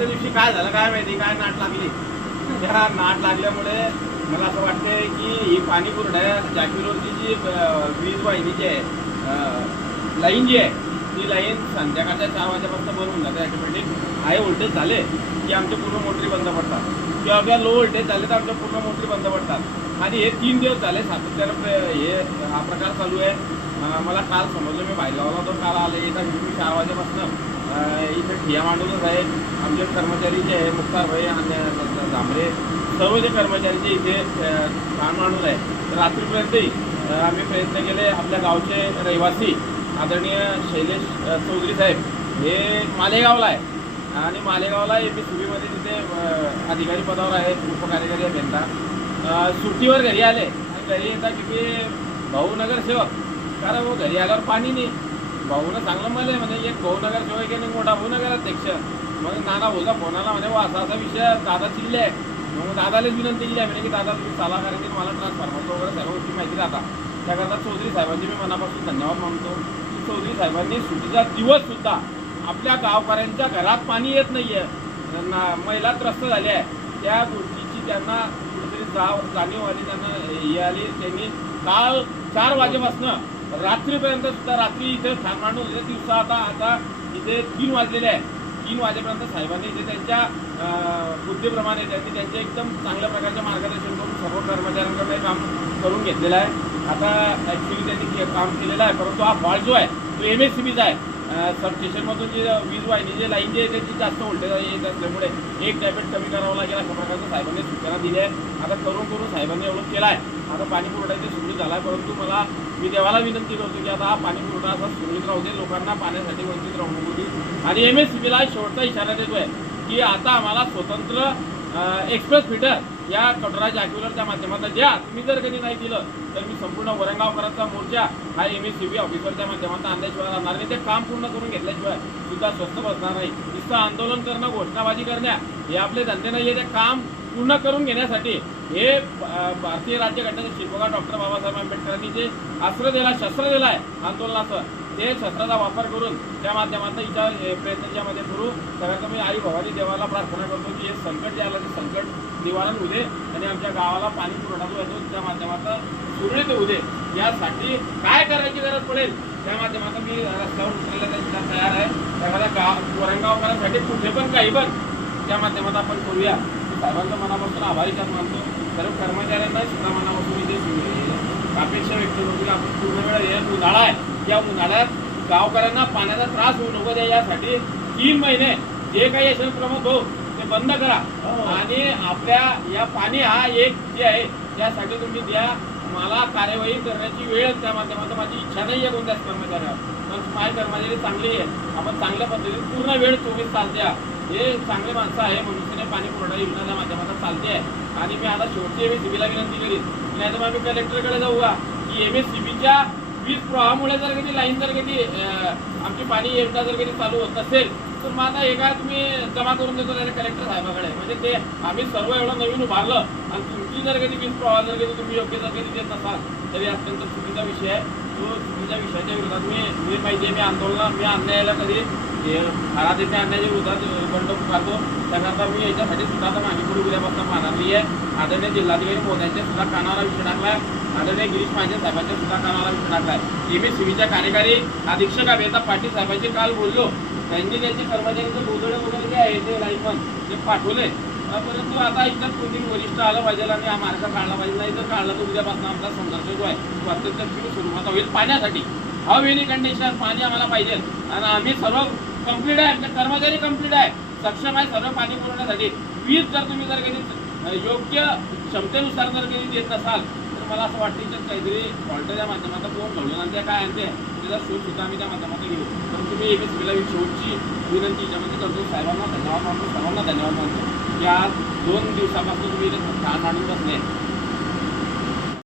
आजच्या दिवशी काय झालं काय माहिती, काय नाट लागली. त्या नाट लागल्यामुळे मला असं वाटतंय की ही पाणी पुरवठा जाकीरोडची जी वीज वाहिनीची आहे लाईन जी आहे ती लाईन संध्याकाळच्या 4 वाजेपासून बंद होऊन जाते. ॲटोमॅटिक हाय व्होल्टेज झाले की आमच्या पूर्ण मोटरी बंद पडतात, किंवा लो व्होल्टेज झाले तर आमच्या पूर्ण मोटरी बंद पडतात. आणि हे 3 दिवस झाले सातत्यानं हे हा प्रकार चालू आहे. मला काल समजलं, मी बाहेरगावला होतो, काल आले येतात मी 4 वाजेपासून इथे ठिया मांडूनच आहे. आमचे कर्मचारी जे आहे मुख्तार भाई आणि झांबरे सर्व जे कर्मचारी जे इथे काम मांडून आहे, रात्रीपर्यंतही आम्ही प्रयत्न केले. आपल्या गावचे रहिवासी आदरणीय शैलेश चौधरी साहेब हे मालेगावला आहे आणि मालेगावला APCBमध्ये तिथे अधिकारी पदावर आहेत, उपकार्यकारी अभियंता. सुट्टीवर घरी आले आणि घरी येतात की भाऊ नगरसेवक, कारण मग घरी आल्यावर पाणी नाही. भाऊनं चांगलं मला म्हणजे एक भाऊ नगरसेवक आणि मोठा भाऊ नगराध्यक्ष. मग नाना भाऊचा फोन आला म्हणे असा असा विषय, दादा चिल्ले आहे. मग दादालाच विनंती केली आहे की दादा तुम्ही चाला, कारण की मला ट्रान्सफॉर्मरचं वगैरे सर्व गोष्टी माहिती राहतात. त्याकरता चौधरी साहेबांचे मी मनापासून धन्यवाद मानतो की चौधरी साहेबांनी सुट्टीचा दिवससुद्धा आपल्या गावकऱ्यांच्या घरात पाणी येत नाही आहे, महिला त्रस्त झाल्या आहे, त्या गोष्टीची त्यांना कुठेतरी जाणीव आली, त्यांना हे आली. त्यांनी काल 4 वाजेपासून रात्रीपर्यंत सुद्धा, रात्री इथे ठाण मांडून होते दिवसा, आता इथे 3 वाजलेले आहे. 3 वाजेपर्यंत साहेबांनी इथे त्यांच्या बुद्धीप्रमाणे त्यांनी त्यांचे एकदम चांगल्या प्रकारचे मार्गदर्शन करून सर्व कर्मचाऱ्यांकडे काम करून घेतलेलं आहे. आता ॲक्च्युली त्यांनी काम केलेलं आहे, परंतु हा फॉल्ट जो आहे तो MSCBचा आहे. सबस्टेशनमधून जी वीज वाहिनी जे लाईन जे येते ती जास्त व्होल्टेज येत असल्यामुळे एक टॅबेट कमी करावं लागेल अशा प्रकारचं साहेबांनी सूचना दिली आहे. आता करून साहेबांनी एवढं केलं आहे. आता पाणी पुरवठ्याची सुरू झाला आहे, परंतु मी देवाला विनंती करतो की आता हा पाणी पुरवठा असा सुरळीत राहू दे, लोकांना पाण्यासाठी वंचित राहू नको दे. आणि MSCBला शेवटचा इशारा देतो आहे की आता आम्हाला स्वतंत्र एक्सप्रेस फिटर या कटोरा जाकीरोडच्या माध्यमातून द्या. तुम्ही जर कधी नाही दिलं तर मी संपूर्ण वरंगावकरांचा मोर्चा हा MSCB ऑफिसरच्या माध्यमातून आणल्याशिवाय राहणार नाही. ते काम पूर्ण करून घेतल्याशिवाय सुद्धा स्वस्त बसणार नाही. नुसतं आंदोलन करणं, घोषणाबाजी करण्या हे आपले धंदे नाही. ते काम पूर्ण करून घेण्यासाठी हे भारतीय राज्यघटनेचे शिल्पकार डॉक्टर बाबासाहेब आंबेडकरांनी जे अस्त्र दिला, शस्त्र दिलं आहे आंदोलनाचं, ते शस्त्राचा वापर करून त्या माध्यमातून इथं प्रयत्नाच्या मध्ये करू. त्यानंतर मी आई भवानी देवाला प्रार्थना करतो की हे संकट जे आलं ते संकट निवारण होऊ दे आणि आमच्या गावाला पाणी पुरवठा जो येतो त्या माध्यमातून सुरळीत होऊ दे. यासाठी काय करायची गरज पडेल त्या माध्यमातून मी रस्त्यावर उतरण्याचा तयार आहे. त्यामध्ये वरंगावकरांसाठी कुठे पण काही पण त्या माध्यमातून आपण करूया. साहेबांचं मनापासून आभारी मानतो. सर्व कर्मचाऱ्यांना सुद्धा मनापासून इथे अपेक्षा व्यक्त करतो की आपण पूर्ण वेळ हे उन्हाळा आहे, या उन्हाळ्यात गावकऱ्यांना पाण्याचा त्रास होऊ नको द्या. यासाठी 3 महिने जे काही यशवंत प्रमुख हो ते बंद करा आणि आपल्या या पाणी हा एक जे आहे त्यासाठी तुम्ही द्या. मला कार्यवाही करण्याची वेळ त्या माध्यमातून माझी इच्छा नाही आहे कोणत्याच कर्मचाऱ्यावर, पण माझे कर्मचारी चांगले आहे. आपण चांगल्या पद्धतीने पूर्ण वेळ 24 तास द्या. हे चांगले माणसं आहे म्हणून पाणी पुरवठा योजनेच्या माध्यमातून चालते आहे. आणि मी आता शेवटची MSCBला विनंती करीन, नाही तर आम्ही कलेक्टरकडे जाऊया की MSCBच्या वीज प्रवाहामुळे जर कधी लाईन जर कधी आमची पाणी योजना जर कधी चालू होत असेल तर मग आता हे काय तुम्ही जमा करून देतो कलेक्टर साहेबाकडे. म्हणजे ते आम्ही सर्व एवढं नवीन उभारलं आणि तुमची जर कधी वीज प्रवाह जर कधी तुम्ही योग्य जर कधी देत नसाल तरी अत्यंत चुकीचा विषय आहे. तो चुकीच्या विषयाच्या विरोधात मी पाहिजे मी आंदोलन मी अन्यायाला कधी घरात येथे आणण्याच्या विरोधात बंड पुकारतो. त्याकरता मी याच्यासाठी सुद्धा आता मागे पुढे उद्यापासून मानली आहे. आदरणीय जिल्हाधिकारी मोदयांच्या सुद्धा कानाला विषय टाकला आहे. आदरणीय गिरीश महाजन साहेबांच्या सुद्धा कानाला विषय टाकला आहे. MSCBच्या कार्यकारी अधीक्षक अभियंता पाटील साहेबांची काल बोललो, त्यांनी त्यांचे कर्मचाऱ्यांचे गोधडे वगैरे जे आहे ते लाईन पण ते पाठवले. परंतु आता इथं कोणी वरिष्ठ आलं पाहिजे आणि हा मार्ग काढला पाहिजे. नाही तर काढला तर उद्यापासून आमचा संघर्ष जो आहे तो अत्यंत तीव्र स्वरूपात होईल. पाण्यासाठी हव एनी कंडिशन पाणी आम्हाला पाहिजे आणि आम्ही सर्व कंप्लीट आहे, आमचे कर्मचारी कंप्लीट आहे, सक्षम आहे सर्व पाणी पुरवण्यासाठी. वीज जर तुम्ही जर कधी योग्य क्षमतेनुसार जर कधी देत नसाल तर मला असं वाटतं की काहीतरी फॉल्टच्या माध्यमातून कोण घडून आणते काय आणते त्याचा शोध सुद्धा आम्ही त्या माध्यमातून घेऊ. पण तुम्ही MSCBला शेवटची विनंती याच्यामध्ये करतो. साहेबांना धन्यवाद मानतो, सर्वांना धन्यवाद मानतो. या 2 दिवसापासून तुम्ही इथे ठाण मांडून बसले.